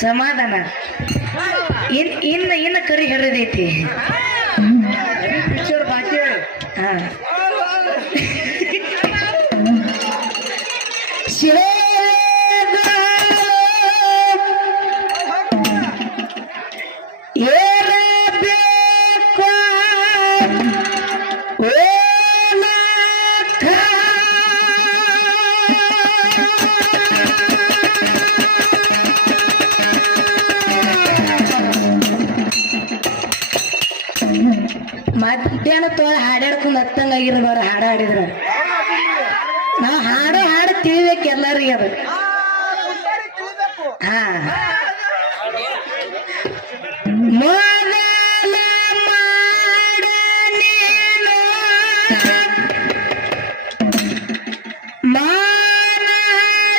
ಸಮಾಧಾನ ಇನ್ನ ಕರಿ ಹರಿದೈತಿ ಪಿಕ್ಚರ್ ಬಾಕಿ ಹಾ ಮಧ್ಯಾಹ್ನ ತೋಳ ಹಾಡಾಡ್ಕೊಂಡ್ ಹತ್ತಂಗಾಗಿರೋದವ್ರ ಹಾಡ ಹಾಡಿದ್ರ ನಾವ್ ಹಾಡು ತಿಳಿಬೇಕು ಎಲ್ಲರಿಗೆ ಅದು ಹಾ ಮೊದಲ ಮಾಡ ನೀನು ಮಾನಸಿನ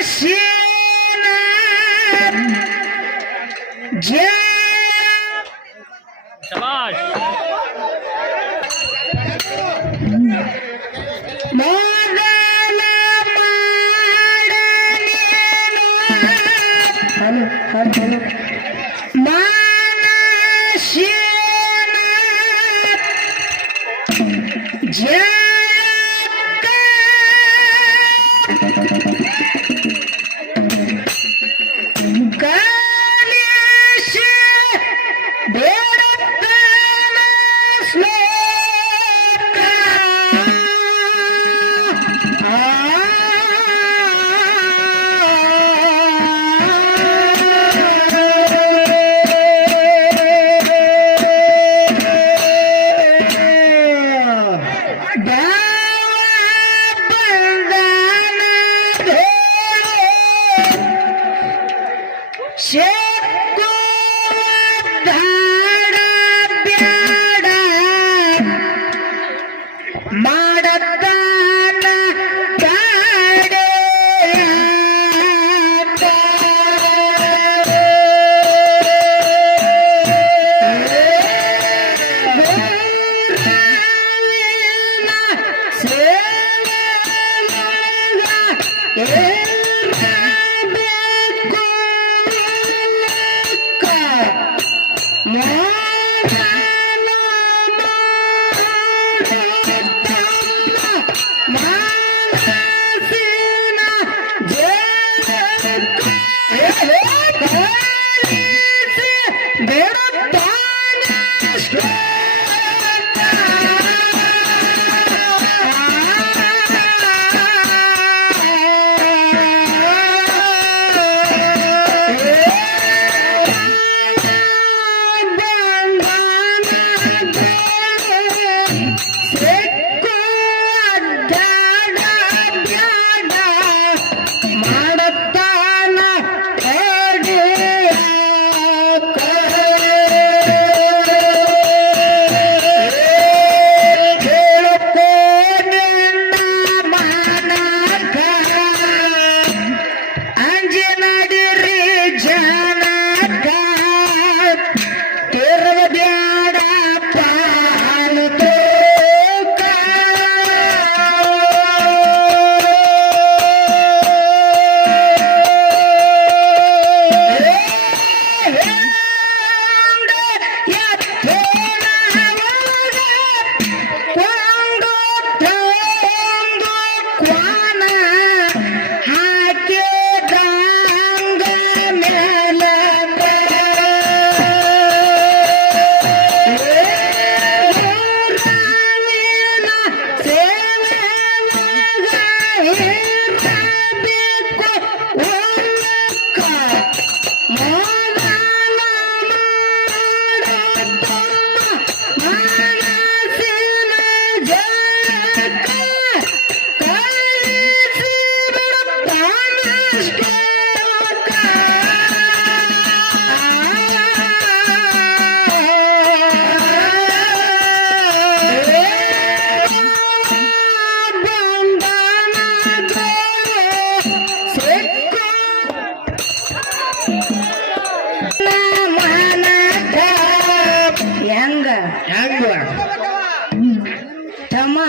ತಮ್ಮ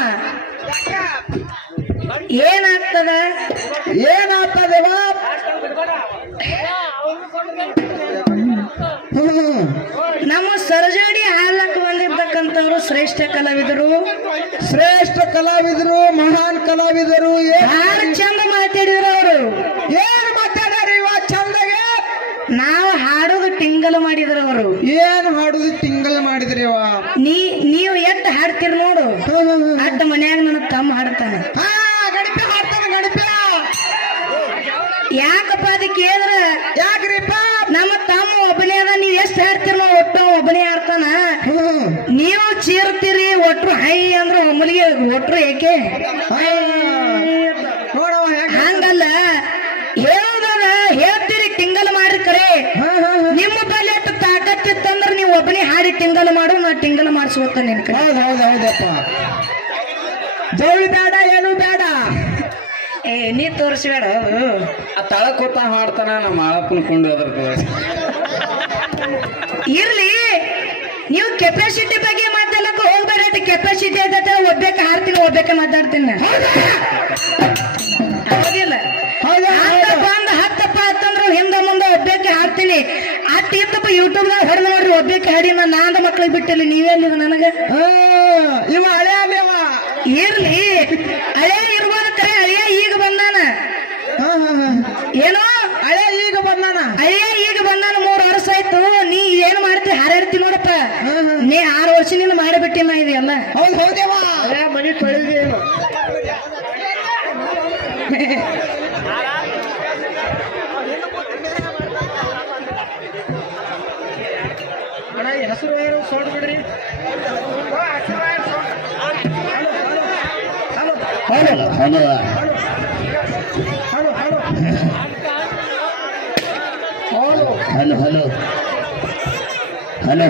ಏನಾಗ್ತದ ಏನಾಗ್ತದೆ ನಮ್ಮ ಸರಜೋಡಿ ಹಾಲಕ್ಕೆ ಬಂದಿರ್ತಕ್ಕಂಥವ್ರು ಶ್ರೇಷ್ಠ ಕಲಾವಿದರು, ಮಹಾನ್ ಕಲಾವಿದರು. ಯಾರು ಚಂದ ಮಾತಾಡಿದ್ರು ಅವರು. ಏನ್ ಮಾತಾಡ್ಯಾರ ಇವ ಚಂದಗೆ? ನಾವು ಹಾಡೋದು ಟಿಂಗಲ್ ಮಾಡಿದ್ರು ಅವರು. ಏನ್ ಹಾಡುದು ಟಿಂಗಲ್ ಮಾಡಿದ್ರಿ ಇವ? ನೀವು ಎಟ್ಟು ಹಾಡ್ತೀರಿ ನೋಡು, ಅಡ್ಡ ಮನ್ಯಾಗ ನನ್ನ ತಮ್ಮ ಹಾಡ್ತಾನ. ಗಣಿಪ ಹಾಡ್ತಾನ ಗಣಿಪ. ಯಾಕಪ್ಪ ಅದಕ್ಕೆ ಕೇಳಿದ್ರ, ಯಾಕ್ರಿಪ್ಪ? ನಮ್ಮ ತಮ್ಮ ಒಬ್ಬನೇ ಅದ, ನೀವ್ ಎಷ್ಟ್ ಹಾಡ್ತೀರ ಒಟ್ಟು ಒಬ್ಬನೇ ಹಾಡ್ತಾನ. ನೀವು ಚೀರ್ತೀರಿ ಒಟ್ರು ಹೈ ಅಂದ್ರ ಒಮ್ಮಲಿಗೆ ಒಟ್ರು ಏಕೆ ನೋಡವ ಹಂಗಲ್ಲ. ಹೇಳೋದಲ್ಲ, ಹೇಳ್ತೀರಿ ಟಿಂಗಲ್ ಮಾಡ್ರಿ ಕರೆ. ನಿಮ್ಮ ಬಳಿ ಅಷ್ಟು ತಾಕತ್ತಿತ್ತಂದ್ರ ನೀವು ಒಬ್ಬನೇ ಹಾಡಿ ಟಿಂಗಲ್ ಮಾಡು, ನಾ ಟಿಂಗಲ್ ಮಾಡಿಸ್ಬೇಕ ನಿನ್ ಕಡೆ. ಹೌದೌದಪ್ಪ. ಜವಳಿ ಬೇಡ, ಏನು ಬೇಡ. ನೀ ತೋರಿಸ್ಬೇಡ. ಆ ತಳ ಕೂತ ಹಾಡ್ತಾನ, ನಮ್ಮ ಆಳಪ್ಪನ ಕೊಂಡು ಅದ್ರ ಇರ್ಲಿ, ನೀವು ಕೆಪಾಸಿಟಿ ಬಗ್ಗೆ ಮಾತಾಡಕ್ ಹೋಗ್ಬೇಡ. ಕೆಪಾಸಿಟಿ ಅದ, ಒಬ್ಬೇಕ ಹಾಡ್ತೀನಿ, ಒಬ್ಬೇಕ ಮಾತಾಡ್ತೀನಿ. ಹೌದಿಲ್ಲ? ಬಂದ್ ಹತ್ತಪ್ಪ ಅಂತಂದ್ರು ಹಿಂದ ಮುಂದೆ ಒಬ್ಬೇಕೆ ಹಾಡ್ತೀನಿ. ಇತ್ತಪ್ಪ ಯೂಟ್ಯೂಬ್ನಾಗ ಹೊಡೆದು ನೋಡ್ರಿ, ಒಬ್ಬೇಕೆ ಹಾಡಿ ನಾಂದ ಮಕ್ಳಿಗೆ ಬಿಟ್ಟಿಲ್ಲ. ನೀವೇನಿದ ನನಗ ಇವ ಹಳೆ ಅಲ್ಲೇವ? ಇರ್ಲಿ, ಹಳೆ ಇರ್ಬೋದು ಕರೆ. ಹಳೆಯ ಈಗ ಬಂದಾನ. ಏನೋ ಹಳೆ ಈಗ ಬಂದಾನ? ಹಳೆಯ ಈಗ ಬಂದಾನ. 3 ವರ್ಷ ಆಯ್ತು. ನೀ ಏನ್ ಮಾಡ್ತಿ? ಹಾರಾಡ್ತಿ ನೋಡಪ್ಪ. ನೀ 6 ವರ್ಷದಿಂದ ಮಾಡಿಬಿಟ್ಟಿನ ಇದೆಯಲ್ಲ. ಹೌದೇವ? ಮನಿ ತೊಳೆದೇನು? ಹೆಸರು ಸೋಡ್ ಬಿಡ್ರಿ.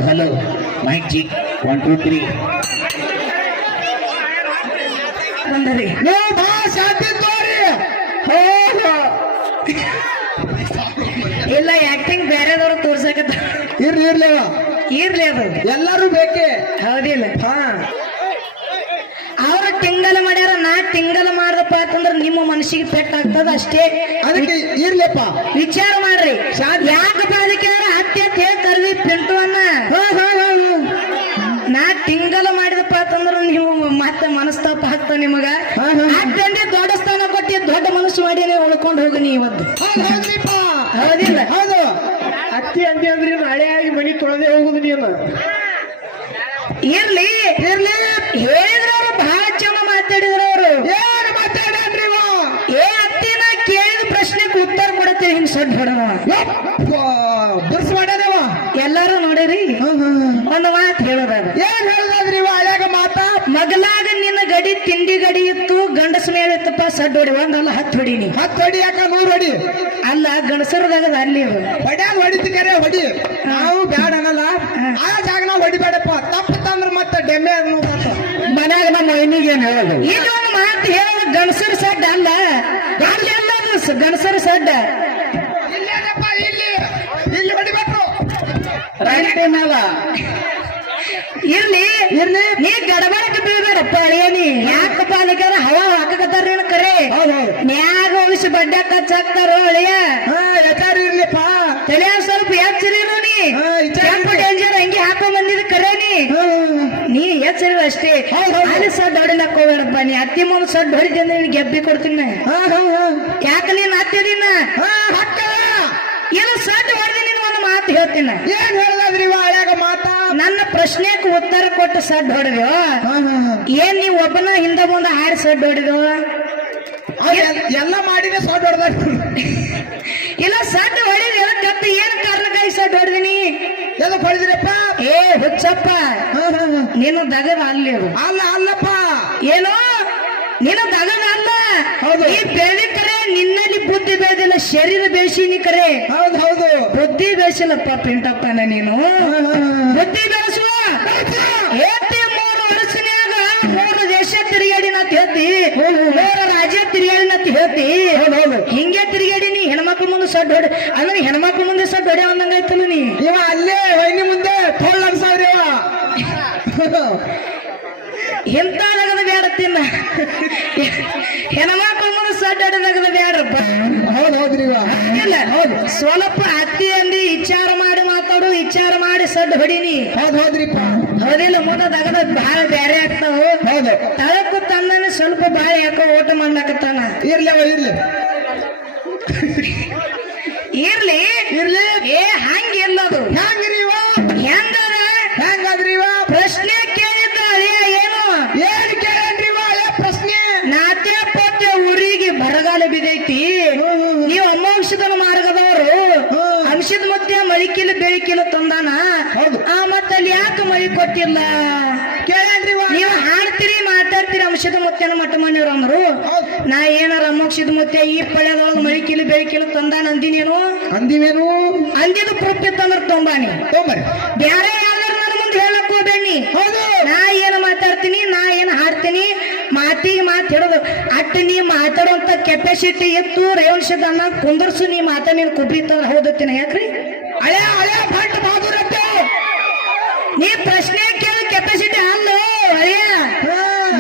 ಹಲೋ ಮೈಕ್ ಚೆಕ್ 1 2 3 ಬಂದ್ರಿ. ನೀವು ಬಾ ಶಾಂತಿ ತೋರಿ. ಇಲ್ಲ, ಆಕ್ಟಿಂಗ್ ಬೇರೆದವ್ರು ತೋರ್ಸಕತ್ತ. ಇರ್ಲಿವ ಇರ್ಲಿ, ಅದು ಎಲ್ಲಾರು ಬೇಕೇ. ಹೌದಿಲ್ಲ? ಅವ್ರು ಟಿಂಗಲ್ ಮಾಡ್ಯಾರ, ನಾ ಟಿಂಗಲ್ ಮಾಡ್ದಪ್ಪ ಅಂತಂದ್ರ ನಿಮ್ಮ ಮನಸ್ಸಿಗೆ ಪೆಟ್ಟಾಗ್ತದ ಅಷ್ಟೇ. ಅದಕ್ಕೆ ಇರ್ಲಿಪ್ಪ, ವಿಚಾರ ಮಾಡ್ರಿ. ಯಾಕಪ್ಪ ಅದಕ್ಕೆ ಅತ್ಯ ಕರ್ವಿ ಪಿಂಟು ಅನ್ನ ನಾ ಟಿಂಗಲ್ ಮಾಡಿದಪ್ಪ ಅಂತಂದ್ರ ನೀವು ಮತ್ತೆ ಮನಸ್ತಾಪ ಆಗ್ತ ನಿಮಗ. ಅಡ್ಡಂಡೆ ದೊಡ್ಡ ಸ್ಥಾನ ಕೊಟ್ಟಿ ದೊಡ್ಡ ಮನಸ್ಸು ಮಾಡಿ ಉಳ್ಕೊಂಡು ಹೋಗಿ ನೀ ಇವತ್ತು. ಹೌದಿಲ್ಲ? ಹೌದು. ಅತ್ತಿ ಅಂದಿ ಅಂದ್ರೆ ನಾಳೆ ಆಗಿ ಮನಿ ತೊಳೆದೇ ಹೋಗುದು ನೀನು. ಇರ್ಲಿ ಹೇಳಿದ್ರ ಅವ್ರು ಬಹಳ ಚಂದ ಮಾತಾಡಿದ್ರ. ಅವರು ಏನು ಮಾತಾಡ್ರಿ? ಏ ಅತ್ತಿ, ನಾ ಕೇಳಿದ ಪ್ರಶ್ನೆಗೆ ಉತ್ತರ ಕೊಡತ್ತೀರಿ. ಹಿಂಗ್ ಸೊಡ್ಡ ಹೊಡವ ಬಿರ್ಸ್ ಮಾಡ್ಯಾರವ. ಎಲ್ಲಾರು ನೋಡಿರಿ. ಒಂದು ಮಾತು ಹೇಳೋದಾಗ ಏನ್ ಹೇಳದ್ರಿ ಹಳ್ಯಾಗ ಮಾತ? ಮಗಲಾಗ ನಿನ್ನ ಗಡಿ ತಿಂಡಿ ಗಡಿ ಇತ್ತು, ಗಂಡಸ ಮೇಲೆ ಇತ್ತಪ್ಪ ಸಡ್ಡು ಹೊಡಿ. ಒಂದಲ್ಲ 10 ಹೊಡಿ. ನೀ 10 ಹೊಡಿ, ಯಾಕ 100 ಹೊಡಿ? ಅಲ್ಲ, ಗಂಡಸರದಾಗ ಅಲ್ಲಿ ಹೊಡ್ಯಾಗ ಹೊಡಿತಿ ಕರೆ ಹೊಡಿ. ನಾವು ಬ್ಯಾಡ ಅನ್ನಲ್ಲ. ಆ ಜಾಗ ನಾವು ಹೊಡಿಬೇಡಪ್ಪ. ತಪ್ಪು ತಂದ್ರ ಮತ್ತೆ ಡೆಮ್ಮೆ ಮನ್ಯಾಗ ನಮ್ಮ ಮೈನಿಗೆ ಏನ್ ಹೇಳೋದು? ಈಗ ಒಂದು ಮಾತು ಹೇಳೋದು, ಗಂಡಸರ ಸಡ್ಡ ಅಲ್ಲ, ಗಂಡಸರ ಸಡ್ಡ. ಇಲ್ಲೇನಪ್ಪ, ಇಲ್ಲಿ ಹೊಡಿಬೇಕು. ರೈಟ್ ಮೇಲ ಇರ್ಲಿ ನೀ ಗಡಬಡಕ್ಕೆ ಬೀಳ್ಬೇಡಪ್ಪ. ಅಳಿಯನಿ ಯಾಕಪ್ಪ ಅದಕ್ಕೆ ಹವಾ ಹಾಕಕತ್ತಾರ ಕರೆ. ನ್ಯಾಗ ಉಳಿಸಿ ಬಡ್ಡೆ ಕಚ್ಚಾಕ್ತಾರೋ ಅಳಿಯ. ಇರ್ಲಿಪ್ಪ, ತಲೆ ಸ್ವಲ್ಪ ಎಚ್ಚರಿರು. ನೀ ಕೆಂಪು ಡೇಂಜರ್ ಅಂಗಿ ಹಾಕೊಂಡ್ ಬಂದಿದ್ ಕರೆ. ನೀ ಎಚ್ಚರಿರು ಅಷ್ಟೇ. ಅಲ್ಲಿ ಸಡ್ಡು ಹೊಡಿಲಕ್ ಹೋಗ್ಬೇಡಪ್ಪ. ನೀ ಅತ್ತಿ ಮುಂದೆ ಸಡ್ಡು ಹೊಡಿತೀನಿ ಅಂದ್ರೆ ನೀನ್ ಗೆಬ್ಬಿ ಕೊಡ್ತೀನಿ. ಯಾಕ ನೀನ್ ಅತ್ತಿದಿನ ಏನು ಸಡ್ಡು ಹೊಡೆದಿ? ಒಂದು ಮಾತು ಹೇಳ್ತೀನಿ. ಏನ್ ಹೇಳದ್ರಿ ಹಳ್ಯಾಗ ಮಾತ? ನನ್ನ ಪ್ರಶ್ನೆಗೆ ಉತ್ತರ ಕೊಟ್ಟು ಸಡ್ಡು ಹೊಡೆದ್ಯೋ? ಏನ್ ನೀವ್ ಒಬ್ಬನ ಹಿಂದ ಮುಂದೆ ಹಾಡಿ ಸಡ್ಡು ಹೊಡೆದೋ? ಎಲ್ಲ ಮಾಡಿದ್ರೆ ಸೊಡ್ಡ ಹೊಡೆದ. ಇಲ್ಲ, ಸಡ್ಡು ಹೊಡೆದ ಕತ್ತು ಏನ್ ಕಾರಣಕ್ಕಾಗಿ ಸಡ್ಡು ಹೊಡೆದಿನಿ? ಎಲ್ಲ ಹೊಡೆದ್ರಪ್ಪ? ಏ ಹುಚ್ಚಪ್ಪ, ನೀನು ದಗದ ಅಲ್ಲಿ. ಅಲ್ಲಪ್ಪ, ಏನೋ ನೀನು ದಗದ ಅಲ್ಲ. ಈ ಬೆಳೆ ಕರೆ, ನಿನ್ನಲ್ಲಿ ಬುದ್ಧಿ ಬೆಳೆದಿಲ್ಲ, ಶರೀರ ಬೆಳೆಸಿನಿ ಕರೆ. ಹೌದು. ಬುದ್ಧಿ ಬೆಳೆಸಿಲ್ಲಪ್ಪ ಪಿಂಟಪ್ಪನ. ನೀನು ಬುದ್ಧಿ ಬೆಳೆಸುವ ಹೇಳ್ತಿ. 3 ವರ್ಷನ್ಯಾಗ 3 ದೇಶ ತಿರುಗಾಡಿನತ್ ಹೇಳ್ತಿ, 3 ರಾಜ್ಯ ತಿರುಗಾಡಿನತ್ ಹೇಳ್ತಿ. ಹಿಂಗೆ ತಿರುಗಾಡಿನಿ. ಹೆಣ್ಮಕ್ಳ ಮುಂದೆ ಸಡ್ಡು ಹೊಡೆ ಅಂದ್ರೆ ಹೆಣ್ಮಕ್ಳ ಮುಂದೆ ಸಡ್ಡು ಹೊಡೆ ಅಂದಂಗಾಯ್ತಲ್ಲ ನೀ. ಇವ ಅಲ್ಲೇ ಹೊಯ್ನಿ ಮುಂದೆ ತೋಳ್ ಅನ್ಸಾವ್ರಿ. ಎಂತ ನಗದ ಬೇಡ ತಿನ್ನ. ಹೆಣ್ಮಕ್ಳ ಮುಂದೆ ಸಡ್ಡು ಹೊಡೆದಾಗದ ಬೇಡ್ರಪ್ಪ. ಹೌದ್ರಿ. ಇಲ್ಲ, ಹೌದು. ಸ್ವಲ್ಪ ಅತ್ತಿ ಅಂದಿ ವಿಚಾರ ಮಾಡಿ ಮಾತಾಡು, ವಿಚಾರ ಮಾಡಿ ಸಡ್ ಹೊಡಿನಿ. ಹೌದ್ರಿಪ್ಪ. ಹೌದಿಲ್ಲ, ಮುಂದಗದ ಬಹಳ ಬ್ಯಾರೆ ಆಗ್ತಾವ. ಹೌದು. ತಳಕು ತಂದನ ಸ್ವಲ್ಪ ಬಾಳ ಯಾಕೋ ಓಟ ಮಾಡ್ಲಾಕತ್ತಾನ. ಇರ್ಲವ ಇರ್ಲಿ ಇರ್ಲಿ ಇರ್ಲಿ. ಏ ಹಂಗಿಲ್ಲದು. ಹೆಂಗ್ರೀವ ಹೆಂಗದ ಹೆಂಗದ್ರಿವ? ಪ್ರಶ್ನೆ ಕೇಳಿದ್ದ ಅಳಿಯ ಏನು ಏನ್ ಕೇಳನ್ರಿವ ಪ್ರಶ್ನೆ? ನಾತ್ಯ ಪೋತ್ಯ ಊರಿಗೆ ಬರಗಾಲ ಬಿದ್ದೈತಿ. ನೀವು ಅಮೋಕ್ಷದ ಮಾರ್ಗದವರು ಅಂಶದ ಮತ್ತೆ ಮಳಿಕಿಲು ಬೆಳಿಕಿಲು ತಂದಾನ. ಹೌದು. ಮತ್ತ ಅಲ್ಲಿ ಯಾಕೆ ಮಳಿ ಕೊಟ್ಟಿಲ್ಲ ಕೇಳನ್ರಿವ? ನೀವು ಹಾಡ್ತೀರಿ ಮಾತಾಡ್ತೀರಿ ಅಂಶದ ಮುತ್ತೆನ ಮಠ ಮನೆಯವ್ರು ಅಂದ್ರು. ಹೌದು. ನಾ ಏನಾರ ಅಮೋಕ್ಷದ ಮುತ್ತೆ ಈ ಪಳ್ಯದೊಳಗ ಮಳಿಕಿಲು ಬೆಳಿಕಿಲು ತಂದಾನ ಅಂದಿನೇನು? ಅಂದಿವೇನು? ಅಂದಿದ್ದು ಪ್ರೂಫ್ ಇತ್ತಂದ್ರ ತೊಂಬಾನಿ. ತೊಂಬರಿ. ಬ್ಯಾರೆ ಯಾವ್ದಾರ ನನ್ನ ಮುಂದೆ ಹೇಳಕ್ ಹೋಗ್ಬೇಡಿ. ಹೌದು. ನಾ ಏನ್ ಮಾತಾಡ್ತೀನಿ, ನಾ ಏನ್ ಹಾಡ್ತೀನಿ, ಮಾತಿಗೆ ಮಾತು ಹೇಳೋದು. ಅಟ್ ನೀ ಮಾತಾಡುವಂತ ಕೆಪಾಸಿಟಿ ಇತ್ತು ರೇವಂಶದ ಅನ್ನ ಕುಂದರ್ಸು. ನೀ ಮಾತಾ ನೀನ್ ಕುಬ್ಬಿತ್ತಂದ್ರ ಹೌದತ್ತಿನ ಯಾಕ್ರಿ? ಹಳೆ ಹಳೆ ಭಟ್ ಬಹಾದೂರತ್ತೆ. ನೀ ಪ್ರಶ್ನೆ ಕೇಳ ಕೆಪಾಸಿಟಿ ಅಲ್ಲೋ ಅಯ್ಯ.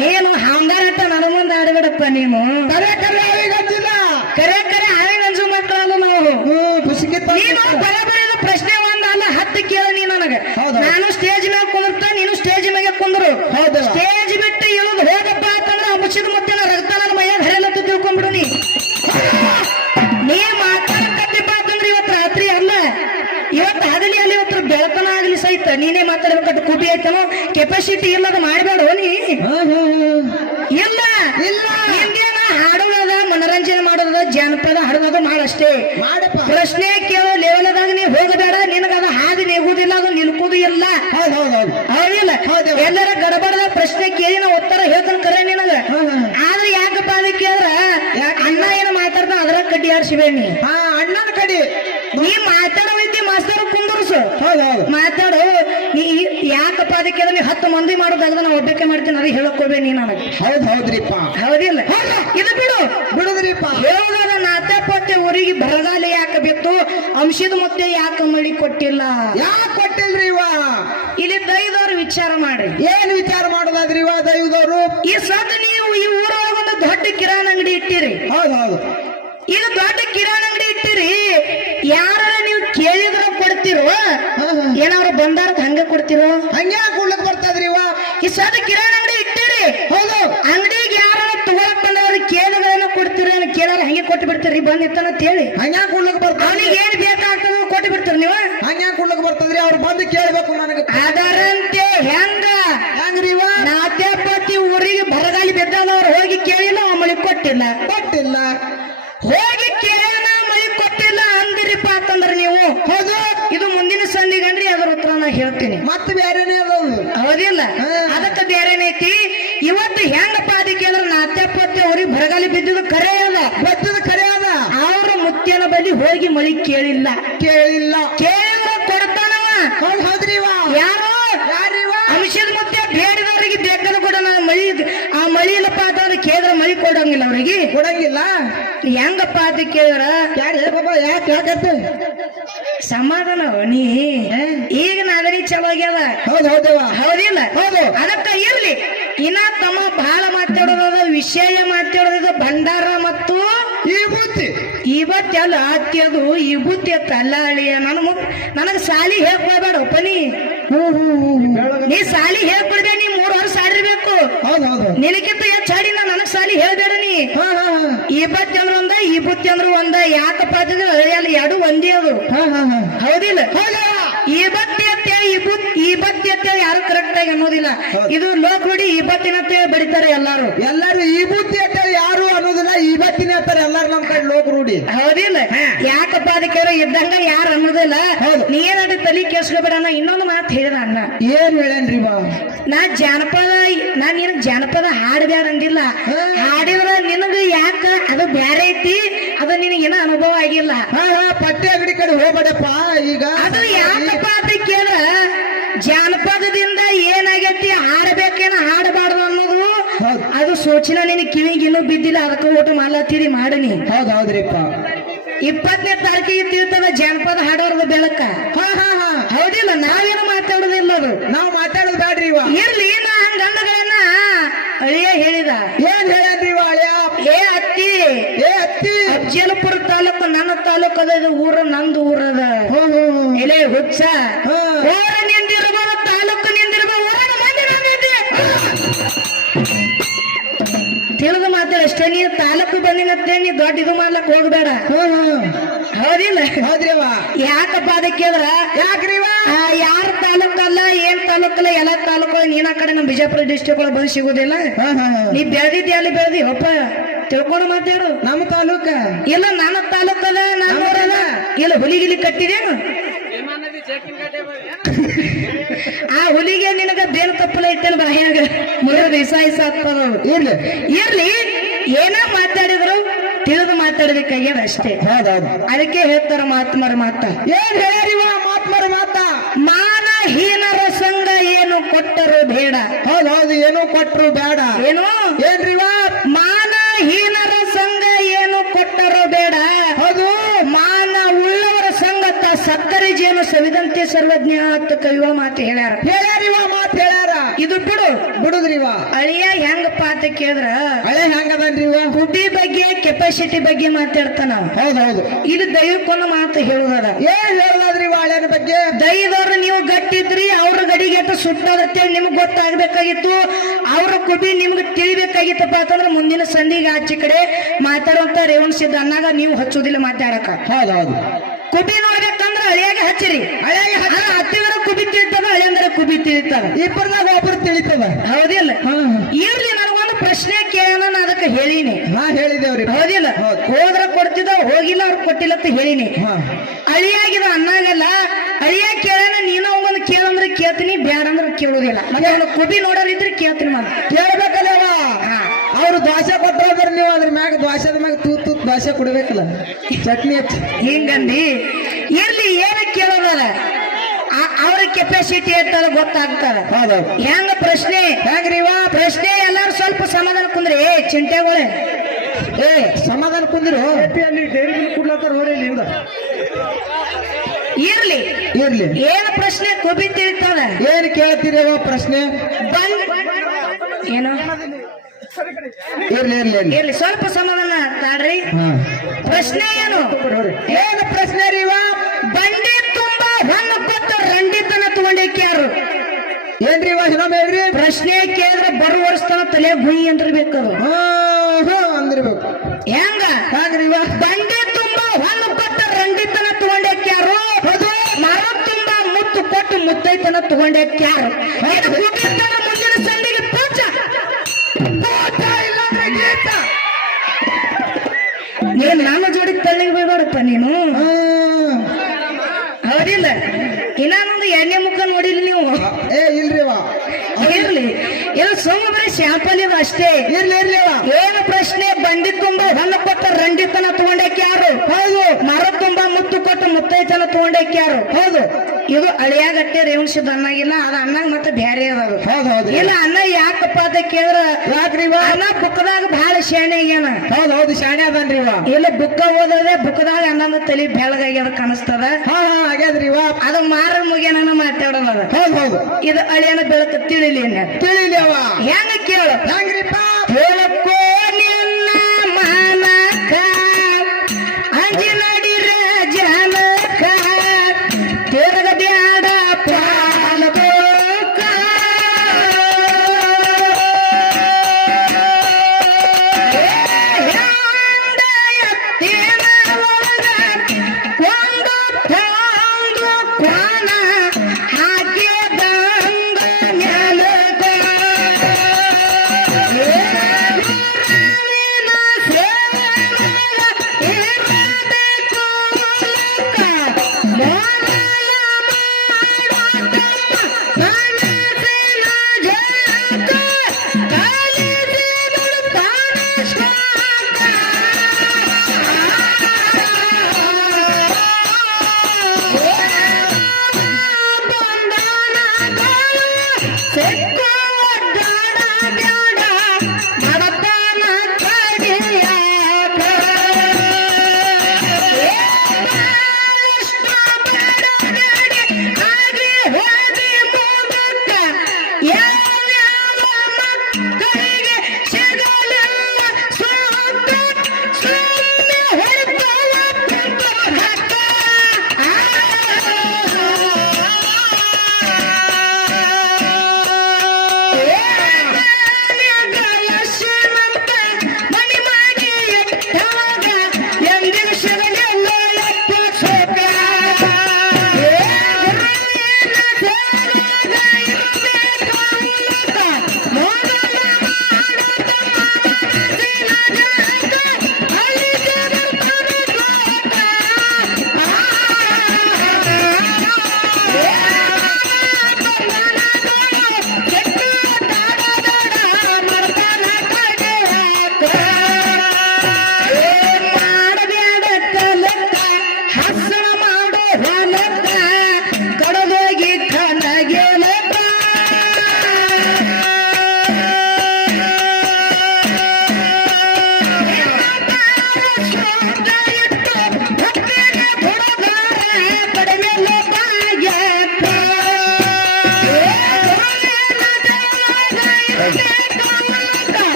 ನೀನು ಹಾಂಗಾರಟ ನನ್ನ ಮುಂದೆ ಆಡಬೇಡಪ್ಪ. ನೀನು ಕರೆ ಕರೆ ಅವಿಗೆ ಅಂದಿಲ್ಲ. ಕರೆ ಕರೆ ಹಾಗೆ ಅನ್ಸು ಮಕ್ಕಳಲ್ಲ ನಾವು. ಖುಷಿಗಿತ್ತ. ನೀನು ಬರಬರಿದ ಪ್ರಶ್ನೆ ಒಂದಲ್ಲ 10 ಕೇಳ ನೀ ನನಗೆ. ಹೌದು. ನಾನು ಸ್ಟೇಜ್ ಮ್ಯಾಗ ಕುಂದಿರ್ತ, ನೀನು ಸ್ಟೇಜ್ ಮ್ಯಾಗ ಕುಂದ್ರು. ಹೌದು. ಸ್ಟೇಜ್ ಬಿಟ್ಟು ಇಳಿದು ಹೋಗಪ್ಪ ಅಂತಂದ್ರೆ ಅಂಶದ ಮತ್ತೆ ರಕ್ತ ನನ್ನ ಮೈಯಾಗ ಹರಿಯಲತ್ತು ತಿಳ್ಕೊಂಡ್ಬಿಡು. ನೀ ಮಾತಾಡಕತ್ತಿಪ್ಪ ಅಂತಂದ್ರೆ ಇವತ್ತು ರಾತ್ರಿ ಅಲ್ಲ, ಇವತ್ತು ಆಗಲಿ ಅಲ್ಲಿ ಇವತ್ತು ಬೆಳತನ ಆಗ್ಲಿ ಸಹಿತ ನೀನೇ ಮಾತಾಡ್ಬೇಕಟ್ಟು ಕುಬಿ ಆಯ್ತನೋ. ಕೆಪಾಸಿಟಿ ಇಲ್ಲದ ಮಾಡಬೇಡ ನೀ. ಇಲ್ಲ ಇಲ್ಲ. ನಿಮ್ಗೇನ ಹಾಡೋದ ಮನರಂಜನೆ ಮಾಡೋದ ಜಾನಪದ ಹಾಡೋದು ಮಾಡಷ್ಟೇ. ಮಾಡಪ್ಪ. ಪ್ರಶ್ನೆ ಕೇಳೋ ಲೆವೆಲ್ದಾಗ ನೀವು ಹೋಗಬೇಡ. ನಿನಗದ ಹಾದಿ ನಿಗುದಿಲ್ಲ, ಅದು ನಿಲ್ಕುದು ಇಲ್ಲ. ಹೌದು ಹೌದು ಹೌದು. ಹೌದಿಲ್ಲ? ಹೌದು. ಎಲ್ಲರ ಗಡಬಡದ ಪ್ರಶ್ನೆ ಕೇಳಿ ನಾ ಉತ್ತರ ಹೇಳ್ತಾನೆ ಕರೆ ನಿನಗ. ಆದ್ರೆ ಯಾಕಪ್ಪ ಅದಕ್ಕೆ ಕೇಳ್ರ ಅಣ್ಣ ಏನು ಮಾತಾಡ್ತಾನ ಅದ್ರ ಕಡ್ಡಿ ಆಡ್ಸಿಬೇಡಿ. ಅಣ್ಣನ ಕಡಿ. ನೀ ಮಾತಾಡೋ ಇದ್ದಿ ಮಾಸ್ತರ್ ಕುಂದರ್ಸು. ಹೌದು ಹೌದು. ಮಾತಾಡು. ನೀ ಯಾಕಪ್ಪ ಅದಕ್ಕೆ ನೀ 10 ಮಂದಿ ಮಾಡೋದಾಗದ ನಾ ಒಬ್ಬಕ್ಕೆ ಮಾಡ್ತೀನಿ. ಅದು ಹೇಳಕ್ ಹೋಗ್ಬೇಡಿ ನೀ ನನಗೆ. ಹೌದು ಹೌದ್ರಿಪ್ಪ. ಹೌದಿಲ್ಲ? ಇದು ಬಿಡು. ಬಿಡುದ್ರಿಪ್ಪ. ಹೇಳೋದಾದ ನಾತ್ಯಪತ್ತೆ ಊರಿಗೆ ಬರಗಾಲ ಯಾಕೆ ಬಿತ್ತು, ಅಂಶದ ಮತ್ತೆ ಯಾಕೆ ಮಳಿ ಕೊಟ್ಟಿಲ್ಲ? ಯಾಕೆ ಕೊಟ್ಟಿಲ್ರಿ ಇವ? ಇಲ್ಲಿ ದೈದವ್ರು ವಿಚಾರ ಮಾಡ್ರಿ. ಏನ್ ವಿಚಾರ ಮಾಡೋದಾದ್ರಿ ಇವ ದೈವದವ್ರು? ಈ ಸದ್ ನೀವು ಈ ಊರೊಳಗ ಒಂದು ದೊಡ್ಡ ಕಿರಾಣ ಅಂಗಡಿ ಇಟ್ಟಿರಿ. ಹೌದು ಹೌದು. ಇದು ದೊಡ್ಡ ಕಿರಾಣ ಅಂಗಡಿ ಇಟ್ಟಿರಿ. ಯಾರ ನೀವು ಕೇಳಿದ್ರ ಕೊಡ್ತಿರೋ, ಏನಾದ್ರು ಬಂದಾರ ಹಂಗ ಕೊಡ್ತಿರೋ? ಹಂಗೆ ಕೊಡ್ಲಕ್ ಬರ್ತದ್ರಿ ಇವ. ಈ ಸದ್ ಕಿರಾಣ ಅಂಗಡಿ ಇಟ್ಟಿರಿ. ಹೌದು. ಅಂಗಡಿಗೆ ಯಾರ ತಗೊಳಕ್ ಬಂದವ್ರು ಕೇಳಿದ್ರೇನ ಕೊಡ್ತೀರ? ಕೇಳಾರ ಹಂಗೆ ಕೊಟ್ಟು ಬಿಡ್ತೀರಿ ಬಂದಿತ್ತನ ಹೇಳಿ. ಹಂಗೆ ಕೊಡ್ಲಕ್ ಬರ್ತದ. ಅವನಿಗೆ ಏನ್ ಬೇಕಾಗ್ತದ ಕೊಟ್ಟು ಬಿಡ್ತೀರಿ ನೀವು. ಹಂಗೆ ಕೊಡ್ಲಕ್ ಬರ್ತದ್ರಿ. ಅವ್ರು ಬಂದು ಕೇಳ್ಬೇಕು ನನಗೆ. ಅದರಂತೆ ಹೆಂಗ್ರಿ ಇವ? ನಾತ್ಯಪತಿ ಊರಿಗೆ ಬರಗಾಲಿ ಬಿದ್ದದವ್ರು ಹೋಗಿ ಕೇಳಿಲ್ಲ, ಮಳಿ ಕೊಟ್ಟಿಲ್ಲ. ಕೊಟ್ಟಿಲ್ಲ. ಹೋಗಿ ಕೇಳೋಣ ಮಳಿ ಕೊಟ್ಟಿಲ್ಲ ಅಂದಿರಿಪ್ಪ ಅಂತಂದ್ರೆ ನೀವು. ಹೌದು. ಇದು ಮುಂದಿನ ಸಂದಿಗಂಡ್ರಿ ಅದ್ರ ಉತ್ತರ ನಾ ಹೇಳ್ತೀನಿ. ಮತ್ತೆ ಬೇರೆನೇ ಅದಾವು. ಹೌದಿಲ್ಲ? ಅದಕ್ಕೆ ಬೇರೆನೈತಿ. ಇವತ್ತು ಹೆಂಗಪ್ಪ ಅದಕ್ಕೆ ಅಂದ್ರೆ ನಾತ್ಯಪತಿ ಊರಿಗೆ ಬರಗಾಲಿ ಬಿದ್ದಿದ್ದು ಕರೆ ಅದ. ಬದ್ದದ ಕರೆ ಅದ. ಅವ್ರ ಮುತ್ಯನ ಬಳಿ ಹೋಗಿ ಮಳಿ ಕೇಳಿಲ್ಲ. ಕೇಳಿಲ್ಲ. ಕೇಳಿದ್ರ ಕೊಡ್ತಾನವ. ಹೌದು ಹೌದ್ರಿ ಇವ. ಯಾರು? ಯಾರಿವ? ಅಂಶದ ಮುತ್ಯ ಬೇಡಿದವರಿಗೆ ಬೇಕಾದ ಕೊಡ. ಮಳಿ ಆ ಮಳಿ ಇಲ್ಲಪ್ಪ ಅಂತಂದ್ರೆ ಕೇಳಿದ್ರೆ ಮಳಿ ಕೊಡಂಗಿಲ್ಲ ಅವ್ರಿಗೆ. ಕೊಡಂಗಿಲ್ಲ. ಹೆಂಗಪ್ಪ ಅಂತ ಕೇಳಿದ್ರ ಯಾರು ಬಾಬಾ? ಯಾಕೆ ಸಮಾಧಾನ ನೀ ಈಗ ನಾಗರಿ ಚಲೋ ಆಗ್ಯಾವ. ಹೌದು ಹೌದವ. ಹೌದಿಲ್ಲ? ಹೌದು. ಅದಕ್ಕ ಇರ್ಲಿ. ಇನ್ನ ತಮ್ಮ ಬಹಳ ಮಾತಾಡೋದ ವಿಷಯ ಮಾತಾಡೋದು ಭಂಡಾರ ಮತ್ತು ಈ ಬುತ್ತಿ. ಇವತ್ತೆಲ್ಲ ಅಲ್ಲ ಅತ್ಯದು ಈ ಬುತ್ತಿ ಅತ್ತ ಅಲ್ಲ ಅಳಿಯ. ನನಗ ಸಾಲಿ ಹೇಳ್ಕೊಳ್ಬೇಡ ಒಪ್ಪನಿ. ನೀ ಸಾಲಿ ಹೇಳ್ಕೊಡ್ಬೇ. ನೀ 3 ವರ್ಷ ಆಡಿರ್ಬೇಕು. ಹೌದು ಹೌದು. ನಿನಕ್ಕಿಂತ ಹೆಚ್ಚು ಹಾಡಿ ನನಗ್ ಸಾಲಿ ಹೇಳ್ಬೇಡ ನೀ. ಈ ಬತ್ತಿ ಅಂದ್ರ ಒಂದ, ಈ ಬುತ್ತಿ ಅಂದ್ರ ಒಂದ. ಯಾಕಪ್ಪ ಅಂತಂದ್ರೆ ಅಳಿಯಲ್ಲ ಎರಡು ಒಂದೇ ಅದು. ಹೌದಿಲ್ಲ? ಈ ಬತ್ತಿ ಅಂತೇಳಿ ಈ ಬತ್ತಿ ಅಂತೇಳಿ ಯಾರು ಕರೆಕ್ಟ್ ಆಗಿ ಅನ್ನೋದಿಲ್ಲ. ಇದು ಲೋಕ ನೋಡಿ ಈ ಬತ್ತಿನ ಅಂತೇಳಿ ಬಡಿತಾರೆ ಎಲ್ಲಾರು. ಎಲ್ಲಾರು ಈ ಬುತ್ತಿ ಅಂತ ಯಾರು ಅನ್ನೋದಿಲ್ಲ, ಈ ಬತ್ತಿನ ಅಂತಾರೆ ಎಲ್ಲಾರು ನಮ್ ಕಡೆ ಲೋಕ ರೂಢಿ. ಹೌದಿಲ್ಲ? ಯಾಕಪ್ಪ ಅದಕ್ಕೆ ಇದ್ದಂಗ ಯಾರು ಅನ್ನೋದಿಲ್ಲ. ನೀ ಏನಾದ್ರು ತಲೆ ಕೇಳಿಸ್ಕೊಬೇಡ. ಇನ್ನೊಂದು ಮಾತು ಹೇಳಿದ ಅಣ್ಣ. ಏನ್ ಹೇಳೇನ್ರಿ ಬಾ? ನಾನ್ ನಿನಗ್ ಜಾನಪದ ಹಾಡ್ಬ್ಯಾರ ಅಂದಿಲ್ಲ. ಹಾಡಿದ್ರ ನಿನಗ ಯಾಕ ಅದು ಬ್ಯಾರೆ ಐತಿ. ಅದು ನಿನಗೇನ ಅನುಭವ ಆಗಿಲ್ಲ. ಪಟ್ಟೆ ಅಂಗಡಿ ಕಡೆ ಹೋಗ್ಬೇಡಪ್ಪ. ಈಗ ಅದು ಯಾಕಪ್ಪ ಅಂತ ಕೇಳ, ಜಾನಪದದಿಂದ ಏನಾಗೈತಿ, ಹಾಡಬೇಕೇನ ಹಾಡಬಾರ್ದು ಅನ್ನೋದು ಅದು ಸೂಚನೆ ನಿನ್ ಕಿವಿಗಿನ್ನೂ ಬಿದ್ದಿಲ್ಲ. ಅದಕ್ಕೆ ಊಟ ಮಾಡ್ಲತ್ತೀರಿ ಮಾಡನಿ. ಹೌದ್ ಹೌದ್ರಿಪ್ಪ. 20ನೇ ತಾರೀಕಿಗೆ ತಿಳ್ತದ ಜಾನಪದ ಹಾಡೋರ್ದು ಬೆಳಕ. ಹೌದಿಲ್ಲ? ನಾವೇನು ಮಾತಾಡೋದಿಲ್ಲ. ಅದು ನಾವ್ ಮಾತಾಡೋದು ಬ್ಯಾಡ್ರಿ ಇವ. ಇರ್ಲಿ. ನಾ ಹಂಗಂದಗಳನ್ನ ಅಳಿಯ ಹೇಳಿದ. ಏನ್ ಹೇಳನ್ರಿ ಇವ ಅಳಿಯ? ಏ ಅತ್ತಿ, ಏ ಅತ್ತಿ, ಅಫಜಲಪುರ ತಾಲೂಕು ನನ್ನ ತಾಲೂಕು ಅದ. ಇದು ಇನ್ನೊಂದು ಊರದ ಎಲೆ ಹುಚ್ಚ ಹಾ. ಊರ ನಿಂದಿರ್ಬೋದು ತಾಲೂಕು ನಿಂದಿರ್ಬೋದು ಊರಾಗ ಮಂದಿ ಬಂದಿದ್ದೆ ತಿಳಿದು ಮಾತಾಡ ಅಷ್ಟೇ ನೀ ತಾಲೂಕು ಬಂದಿನತ್ತೆ ನೀ ದೊಡ್ಡ ಇದು ಮಾಡ್ಲಕ್ ಹೋಗ್ಬೇಡ ಹೌದಿಲ್ಲ ಹೌದ್ರಿವ ಯಾಕಪ್ಪ ಅದಕ್ಕೆ ಕೇಳಿದ್ರ ಯಾಕ್ರಿವ ಯಾರ ತಾಲೂಕಲ್ಲ ಏನ್ ತಾಲೂಕಲ್ಲ ಎಲ್ಲ ತಾಲೂಕು ನೀನ್ ಆ ಕಡೆ ನಮ್ಮ ಬಿಜಾಪುರ ಡಿಸ್ಟ್ರಿಕ್ಟ್ ಒಳಗೆ ಬಂದು ಸಿಗುದಿಲ್ಲ ನೀ ಬೆಳೆದಿದ್ದೆ ಅಲ್ಲಿ ಬೆಳೆದಿ ಒಪ್ಪ ತಿಳ್ಕೊಂಡು ಮಾತಾಡು ನಮ್ಮ ತಾಲೂಕ ಇಲ್ಲ ನನ್ನ ತಾಲೂಕಲ್ಲ ನಾನು ಊರಲ್ಲ ಇಲ್ಲ ಹುಲಿಗಿಲಿ ಕಟ್ಟಿದೇನು ಆ ಹುಲಿಗೆ ನಿನಗ ಬೇನು ತಪ್ಪಲ ಇಟ್ಟೇನು ಬಾಯಾಗ ಮುರಿದ ಇಸ ಆಗ್ತದ ಇರ್ಲಿ ಇರ್ಲಿ ಏನ ಮಾತಾಡಿದ್ರು ತಿಳಿದು ಮಾತಾಡೋದಕ್ಕಾಗ್ಯದ ಅಷ್ಟೇ ಹೌದೌದು ಅದಕ್ಕೆ ಹೇಳ್ತಾರ ಮಾತ್ಮರ ಮಾತ ಏನ್ ಹೇಳಿರಿವ ಮಾತ್ಮರ ಮಾತ ಮಾನಹೀನರ ಸಂಘ ಏನು ಕೊಟ್ಟರು ಬೇಡ ಹೌದೌದು ಏನೋ ಕೊಟ್ರು ಬೇಡ ಏನು ಏನ್ರಿವ ಮಾನಹೀನರ ಸಂಘ ಏನು ಕೊಟ್ಟರು ಬೇಡ ಹೌದು ಮಾನ ಉಳ್ಳವರ ಸಂಗತ ಸಕ್ಕರೆ ಜೇನು ಸವಿದಂತೆ ಸರ್ವಜ್ಞ ಅಂತ ಕವಿಯುವ ಮಾತು ಹೇಳ್ಯಾರ ಹೇಳ್ಯಾರಿವ ಮಾತ್ ಹೇಳ್ಯಾರ ಇದು ಬಿಡು ಬಿಡುದ್ರಿವ ಅಳಿಯ ಹೆಂಗಪ್ಪ ಅಂತ ಕೇಳಿದ್ರ ಹಳೆ ಹೆಂಗದನ್ರಿವ ಬುದ್ಧಿ ಬಗ್ಗೆ ಕೆಪಾಸಿಟಿ ಬಗ್ಗೆ ಮಾತಾಡ್ತಾನ ಹೌದೌದು ಇದು ದೈವಕ್ಕೊಂದು ಮಾತು ಹೇಳುದದ ಏನ್ ಹೇಳದ್ರಿವ ಹಳೆನ ಬಗ್ಗೆ ದೈವದವ್ರು ನೀವು ಗಟ್ಟಿದ್ರಿ ಅವ್ರ ಗಡಿಗೆಟ ಸುಟ್ಟೋದತ್ತೇಳಿ ನಿಮ್ಗೆ ಗೊತ್ತಾಗ್ಬೇಕಾಗಿತ್ತು ಅವ್ರ ಕುಬಿ ನಿಮ್ಗೆ ತಿಳಿಬೇಕಾಗಿತ್ತಪ್ಪ ಅಂತಂದ್ರೆ ಮುಂದಿನ ಸಂಧಿಗೆ ಆಚೆ ಕಡೆ ಮಾತಾಡುವಂತ ರೇವಣ್ ಸಿದ್ಧ ಅನ್ನಾಗ ನೀವು ಹಚ್ಚೋದಿಲ್ಲ ಮಾತಾಡಕ ಹೌದೌದು ಕುಬಿ ನೋಡ್ಬೇಕಂದ್ರ ಹಳಿಯಾಗ ಹಚ್ಚಿರಿ ಹಳೆಗೆ ಹತ್ತಿದ್ರ ಕುಬಿ ತಿಳಿತದ ಹಳೆಂದ್ರ ಕುಬಿ ತಿಳಿತದ ಇಬ್ಬರದಾಗ ಒಬ್ಬರು ತಿಳಿತದ ಹೌದಿಲ್ಲ ಇರ್ಲಿ ನನಗೊಂದು ಪ್ರಶ್ನೆ ಕೇಳೋಣ ನಾನು ಅದಕ್ಕೆ ಹೇಳಿನಿ ಹಾ ಹೇಳಿದೇವ್ರಿ ಹೌದಿಲ್ಲ ಹೋದ್ರ ಕೊಡ್ತಿದ್ದ ಹೋಗಿಲ್ಲ ಅವ್ರು ಕೊಟ್ಟಿಲ್ಲ ಅಂತ ಹೇಳಿನಿ ಹಾ ಅಳಿಯಾಗಿದ ಅನ್ನಾಗಲ್ಲ ಅಳಿಯ ಕೇಳೋಣ ನೀನು ಅವನು ಕೇಳಂದ್ರೆ ಕೇಳ್ತೀನಿ ಬ್ಯಾಡ ಅಂದ್ರೆ ಕೇಳುದಿಲ್ಲ ಮತ್ತೆ ಅವನು ಕುಬಿ ನೋಡೋರಿದ್ರೆ ಕೇಳ್ತೀನಿ ನಾನು ಕೇಳ್ಬೇಕಲ್ಲವ ಅವ್ರು ದ್ವಾಸೆ ಕೊಟ್ಟೋದ್ರ ನೀವು ಅದ್ರ ಮ್ಯಾಗ ದ್ವಾಸದ ಮ್ಯಾಗ ತೂತ್ ದ್ವಾಸೆ ಕೊಡ್ಬೇಕಲ್ಲ ಚಟ್ನಿ ಹಚ್ಚಿ ಹಿಂಗಂದಿ ಇರ್ಲಿ ಏನ ಕೇಳೋದಲ್ಲ ಅವ್ರ ಕೆಪಾಸಿಟಿ ಇರ್ತಾರ ಗೊತ್ತಾಗ್ತಾರ ಹೌದೌದು ಹೆಂಗ ಪ್ರಶ್ನೆ ಹೆಂಗ್ರಿವ ಪ್ರಶ್ನೆ ಎಲ್ಲಾರು ಸ್ವಲ್ಪ ಸಮಾಧಾನ ಕುಂದ್ರೆ ಚಿಂತೆಗಳೇ ಏ ಸಮಾಧಾನ ಕುಂದಿರು ಇರ್ಲಿ ಇರ್ಲಿ ಏನ ಪ್ರಶ್ನೆ ಕುಬಿ ತಿಳಿತದ ಏನ್ ಕೇಳ್ತೀರವ ಪ್ರಶ್ನೆ ಏನು ಇರ್ಲಿ ಇರ್ಲಿ ಇರ್ಲಿ ಇರ್ಲಿ ಸ್ವಲ್ಪ ಸಮಾಧಾನ ತಾಡ್ರಿ ಹಾ ಪ್ರಶ್ನೆ ಏನು ಏನ್ ಪ್ರಶ್ನೆ ರೀವ ಬಂಡಿ ತುಂಬಾ ಹೊನ್ನು ಕೊಟ್ಟು ರಂಡಿತನ ತಗೊಂಡೇಕೆ ಯಾರು ಏನ್ರಿವ ಇನ್ನೊಮ್ಮೆ ಹೇಳ್ರಿ ಪ್ರಶ್ನೆ ಕೇಳಿದ್ರೆ ಬರುವ ವರ್ಷತನ ತಲೆ ಗುಯಿ ಅಂತಿರ್ಬೇಕದು ಹಾ ಅಂದಿರ್ಬೇಕು ಹೆಂಗ ಹೆಂಗ್ರಿವ ಬಂಡಿ ತುಂಬಾ ಹೊನ್ನು ಕೊಟ್ಟು ರಂಡಿತನ ತಗೊಂಡೇಕೆ ಯಾರು ಮರ ತುಂಬಾ ಮುತ್ತು ಕೊಟ್ಟು ಮುತ್ತೈತನ ತಗೊಂಡೇಕೆ ಯಾರು ಇದು ಕುಟುಂಬದ ಮುಂದಿನ ಸಂದಿಗೆ ಪೂಜ ನೀನ್ ನನ್ನ ಜೋಡಿ ತಳ್ಳಿಗೆ ಬೀಳ್ಬೇಡಪ್ಪ ನೀನು ಹೌದಿಲ್ಲ ಇನ್ನೊಂದು ಎಣ್ಣೆ ಮುಖ ನೋಡಿಲ್ಲ ನೀವು ಏ ಇಲ್ರಿವ ಇರ್ಲಿ ಇದು ಸುಮ್ಮ ಬರೀ ಶಾಂಪಲ್ ಇದು ಅಷ್ಟೇ ಇರ್ಲಿ ಇರ್ಲಿವ ಏನು ಪ್ರಶ್ನೆ ಬಂಡಿ ತುಂಬಾ ಹೊನ್ನು ಕೊಟ್ಟ ರಂಡಿತನ ತಗೊಂಡಕ್ಕೆ ಯಾರು ಹೌದು ಮರ ತುಂಬಾ ಮುತ್ತು ಕೊಟ್ಟು ಮುತ್ತೈತನ ತಗೊಂಡಕ್ಕೆ ಯಾರು ಹೌದು ಇದು ಅಳಿಯಾಗಟ್ಟೆ ರೇವಣ್ ಸಿದ್ಧ ಅನ್ನಾಗಿಲ್ಲ ಅದ ಅನ್ನಾಗ ಮತ್ತೆ ಬ್ಯಾರೆ ಅದ ಹೌದೌದು ಇಲ್ಲ ಅನ್ನ ಯಾಕಪ್ಪ ಅಂತ ಕೇಳಿದ್ರ ಯಾಕ್ರಿವ ಅನ್ನ ಬುಕ್ಕದಾಗ ಬಹಳ ಶಾಣೆ ಆಗ್ಯಾನ ಹೌದೌದು ಶಾಣೆ ಅದನ್ರಿವ ಇಲ್ಲ ಬುಕ್ಕ ಓದೋದೆ ಬುಕ್ಕದಾಗ ಅನ್ನದ ತಲೆ ಬೆಳಗಾಗ್ಯದ ಕಾಣಿಸ್ತದ ಹಾ ಹಾ ಆಗ್ಯಾದ್ರಿವ ಅದು ಮಾರ ಮುಗಿಯನ ಮಾತಾಡೋದ ಹೌದು ಇದು ಅಳಿಯನ ಬೆಳಕು ತಿಳಿಲಿ ತಿಳಿಲಿವ ಹೆಂಗ ಕೇಳು ಹೆಂಗ್ರಿಪ್ಪ ಹೇಳಕ್ಕೋ ನಿನ್ನ ಮಾನಕ ಅಂಜಿ ನಡಿರ ಜನಕ ತಿರುಗ ಬ್ಯಾಡ ಪಾಲಬೋಕ ಹ್ಯಾಂಡ ಎತ್ತಿನ ಒಳಗ ಒಂದು ತಂದು ಕ್ವಾಣ ಹಾಕಿದಂಗ ನೆಲಗ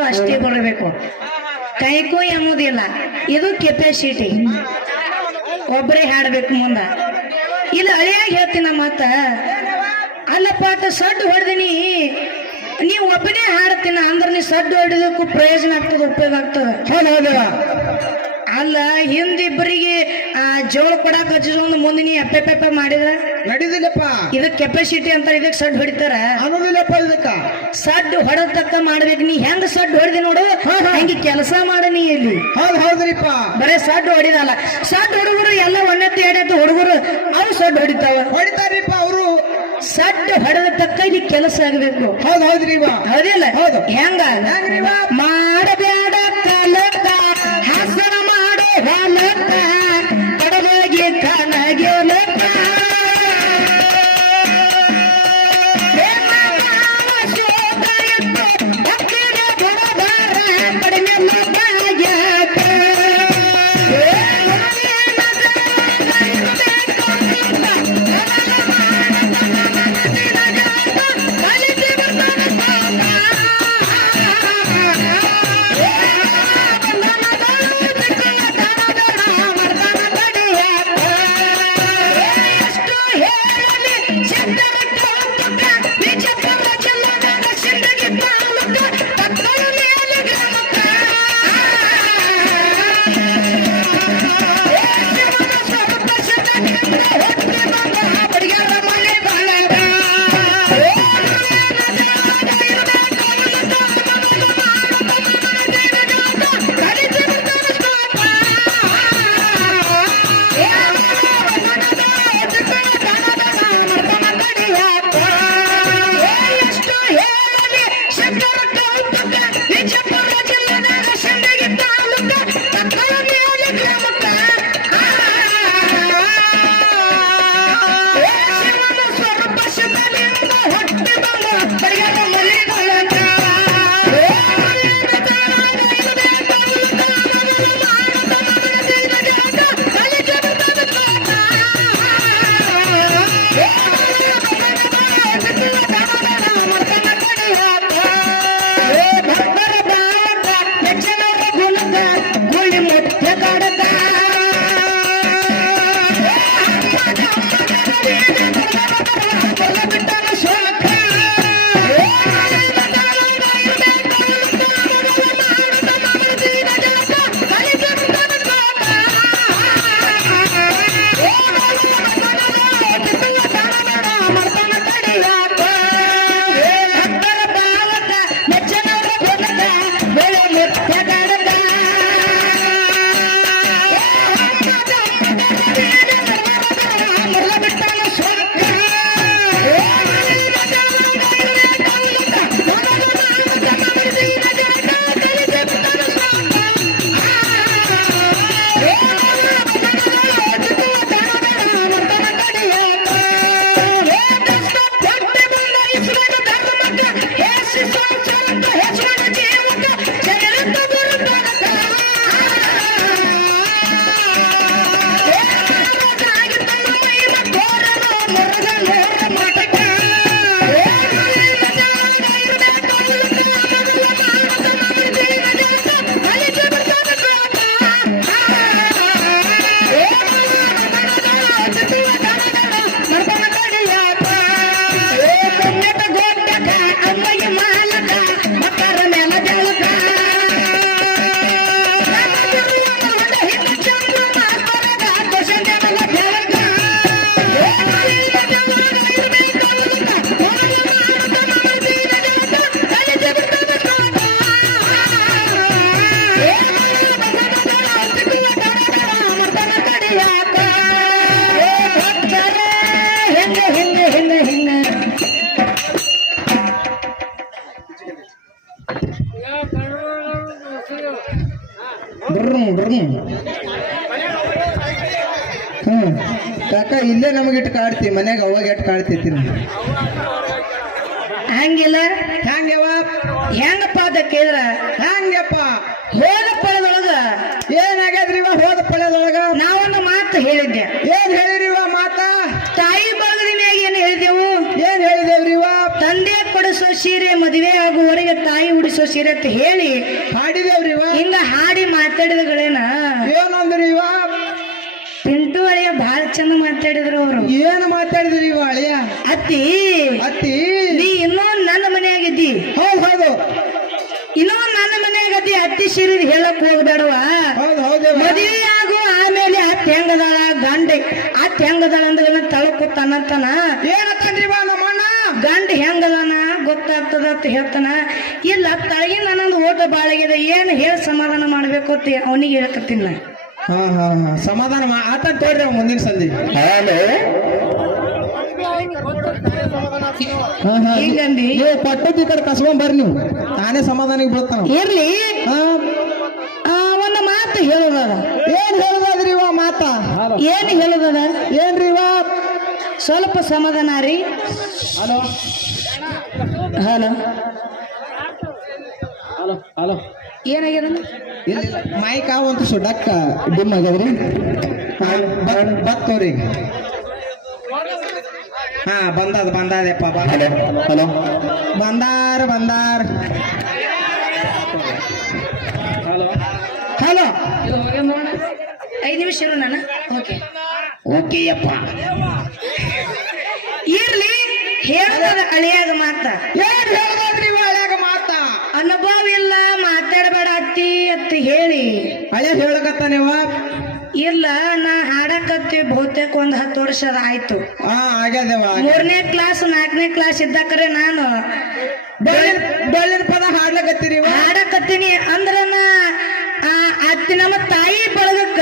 ಇರ್ತಾವ ಅಷ್ಟೇ ಬರಬೇಕು. ಕೈಗೂ ಎಂಬುದಿಲ್ಲ. ಇದು ಕೆಪಾಸಿಟಿ. ಒಬ್ಬರೇ ಹಾಡ್ಬೇಕು ಮುಂದ. ಇಲ್ಲ ಹಳಿಯಾಗಿ ಹೇಳ್ತೀನ ಮತ್ತ. ಅಲ್ಲಪ್ಪ ಸಡ್ಡು ಹೊಡೆದಿನಿ, ನೀವು ಒಬ್ಬನೇ ಹಾಡ್ತೀನ ಅಂದ್ರೆ ನೀ ಸಡ್ಡು ಹೊಡೆದಕ್ಕೂ ಪ್ರಯೋಜನ ಆಗ್ತದ, ಉಪಯೋಗ ಆಗ್ತದ. ಹೌದೌದ. ಅಲ್ಲ ಹಿಂದಿಬ್ಬರಿಗೆ ಜೋಳ ಕೊಡಾಕ ಹಚ್ಚಿದ ಮುಂದೆ ನೀ ಅಪ್ಪೆಪ್ಪ ಮಾಡಿದ ನಡೀದಿಲ್ಲಪ್ಪ. ಇದಕ್ ಕೆಪಾಸಿಟಿ ಅಂತ. ಇದಕ್ ಸಡ್ ಹೊಡಿತಾರ ಅನ್ನೋದಿಲ್ಲಪ್ಪ. ಇದಕ್ಕ ಸಡ್ ಹೊಡತಕ್ಕ ಮಾಡ್ಬೇಕು. ನೀ ಹೆಂಗ್ ಸಡ್ ಹೊಡೆದಿ ನೋಡು, ಹಂಗೆ ಕೆಲಸ ಮಾಡ ನೀ ಇಲ್ಲಿ. ಹೌದ್ರಿಪ್ಪ. ಬರೇ ಸಡ್ ಹೊಡಿದಲ್ಲ. ಸಡ್ ಹುಡುಗರು ಎಲ್ಲ ಒಂದತ್ತು ಎರಡತ್ತು ಹುಡುಗರು ಅವ್ರು ಸಡ್ ಹೊಡಿತಾವ, ಹೊಡಿತಾರಿಪ್ಪ ಅವರು. ಸಡ್ ಹೊಡೆದ ತಕ್ಕ ಇಲ್ಲಿ ಕೆಲಸ ಆಗ್ಬೇಕು. ಹೌದ್ರಿವ. ಹೌದಿಲ್ಲ? ಹೌದು. ಹೆಂಗ ಮಾಡಬೇಡ ಕಲಕ ಹಸನ ಮಾಡು ಹೊಲಕ ಕಡಲಗೆ ಕನಗೆಲಕ ಕಾಕ ಇಲ್ಲೇ ನಮಗಿಟ್ಟು ಕಾಡ್ತಿ, ಮನ್ಯಾಗ ಅವಾಗ ಎಟ್ಟು ಕಾಡ್ತೈತಿ. ಹಂಗಿಲ್ಲ. ಹೆಂಗವ? ಹೆಂಗಪ್ಪ ಅಂತ ಕೇಳಿದ್ರ ಹೆಂಗಪ್ಪ? ಹೋದ ಪಳದೊಳಗ ಏನಾಗ್ಯದ್ರಿವ? ಹೋದ ಪಳ್ಯದೊಳಗ ನಾವೊಂದು ಮಾತು ಹೇಳಿದ್ದೆ. ಏನ್ ಹೇಳಿರಿವ ಮಾತ? ತಾಯಿ ಬಳಗದ ಮ್ಯಾಗ ಏನ್ ಹೇಳಿದೆವು? ಏನ್ ಹೇಳಿದೇವ್ರಿವ? ತಂದೆ ಕೊಡಿಸೋ ಸೀರೆ ಮದುವೆ ಆಗುವವರೆಗೆ ತಾಯಿ ಉಡಿಸೋ ಸೀರೆ ಅಂತ ಹೇಳಿ ಹಾಡಿದೇವ್ರಿ ಇವ ಹಿಂಗ ಹಾಡಿ ಮಾತಾಡಿದಗಳೇನ ಏನಂದ್ರಿ ಇವ ಪಿಂಟು ಅಳಿಯ ಬಹಳ ಚಂದ ಮಾತಾಡಿದ್ರು ಅವರು. ಏನ್ ಮಾತಾಡಿದ್ರಿ ಇವ ಅಳಿಯ ಅತ್ತಿ ಅತ್ತಿ ನೀ ಇನ್ನೂ ನನ್ನ ಮನೆಯಾಗಿದ್ದಿ, ಹೌದು ಇನ್ನೂ ನನ್ನ ಮನೆಯಾಗದ್ದಿ, ಅತ್ತಿ ಸೀರೆ ಹೇಳಕ್ ಹೋಗ್ಬೇಡವ. ಹೌದೇವ ಮದುವೆ ಆಗು ಆಮೇಲೆ ಅತ್ತಿ ಹೆಂಗದಾಳ ಅತ್ತಿ ಹೆಂಗದಾಳ ಅಂದ್ರೆ ತಳಕುತ್ತಾನಂತಾನ. ಏನತ್ತನ್ರಿ ಇವ ನಮ್ಮ ಅಣ್ಣ ಗಂಡ ಹೆಂಗದಾನ ಗೊತ್ತಾಗ್ತದ ಅಂತ ಹೇಳ್ತಾನ. ಇಲ್ಲ ತಳಗಿನ ನನ್ನೊಂದು ಓಟ ಬಾಳಗಿದೆ, ಏನ್ ಹೇಳಿ ಸಮಾಧಾನ ಮಾಡ್ಬೇಕು ಅಂತ ಅವನಿಗೆ ಹೇಳ್ಕತ್ತೀನಿ ನಾ. ಸಮಾಧಾನ ಆತ ತೋಡ್ರಿ ಅವ ಮುಂದಿನ ಸಂಧಿ. ಹಿಂಗಂದಿ ಪಟ್ಟದ ಈ ಕಡೆ ಕಸ್ಕೊಂಡ್ ಬರ್ರಿ ನೀವು, ತಾನೇ ಸಮಾಧಾನಕ್ಕೆ ಬೀಳ್ತಾನ. ಇರ್ಲಿ ಒಂದು ಮಾತು ಹೇಳುದದ. ಏನ್ ಹೇಳುದಾದ್ರಿ ಇವ ಮಾತ? ಏನ್ ಹೇಳುದದ? ಏನ್ರಿ ಇವ? ಸ್ವಲ್ಪ ಸಮಾಧಾನ ರೀ. ಹಲೋ ಹಲೋ ಹಲೋ ಹಲೋ ಏನಾಗ್ಯದ? ಮೈಕ್ ಅವಂತ ಸುಡಕ್ಕ ಡಿಮ್ ಆಗ್ಯದ್ರಿ. ಬತ್ತವ್ರಿ ಹಾ ಬಂದದಪ್ಪ. ಹಲೋ ಬಂದಾರ ಹಲೋ ಹಲೋ 5 ನಿಮಿಷ ಇರು ನಾನು. ಓಕೆಯಪ್ಪ. ಇರ್ಲಿ ಹೇಳದ ಅಳಿಯಾಗ ಮಾತ. ಏನ್ ಹೇಳದ್ರಿ ಇವ ಹಳ್ಯಾಗ ಮಾತ? ಅನುಭವ ಇಲ್ಲ ಮಾತಾಡಬೇಡ ಅತ್ತಿ ಅಂತ ಹೇಳಿ ಹಳೆ ಹೇಳಕತ್ತಾನೇವ. ಇಲ್ಲ ನಾ ಹಾಡಕತ್ತಿ ಬಹುತೇಕ 10 ವರ್ಷ ಆಯ್ತು. ಆಗ್ಯದೇವ. 3ನೇ ಕ್ಲಾಸ್ 4ನೇ ಕ್ಲಾಸ್ ಇದ್ದಕ್ರೆ ನಾನು ಡೊಳ್ಳಿನ ಪದ ಹಾಡ್ಲಕತ್ತೀರಿ ಹಾಡಕತ್ತೀನಿ ಅಂದ್ರ ಅತ್ತಿ ನಮ್ಮ ತಾಯಿ ಬಳಗಕ್ಕ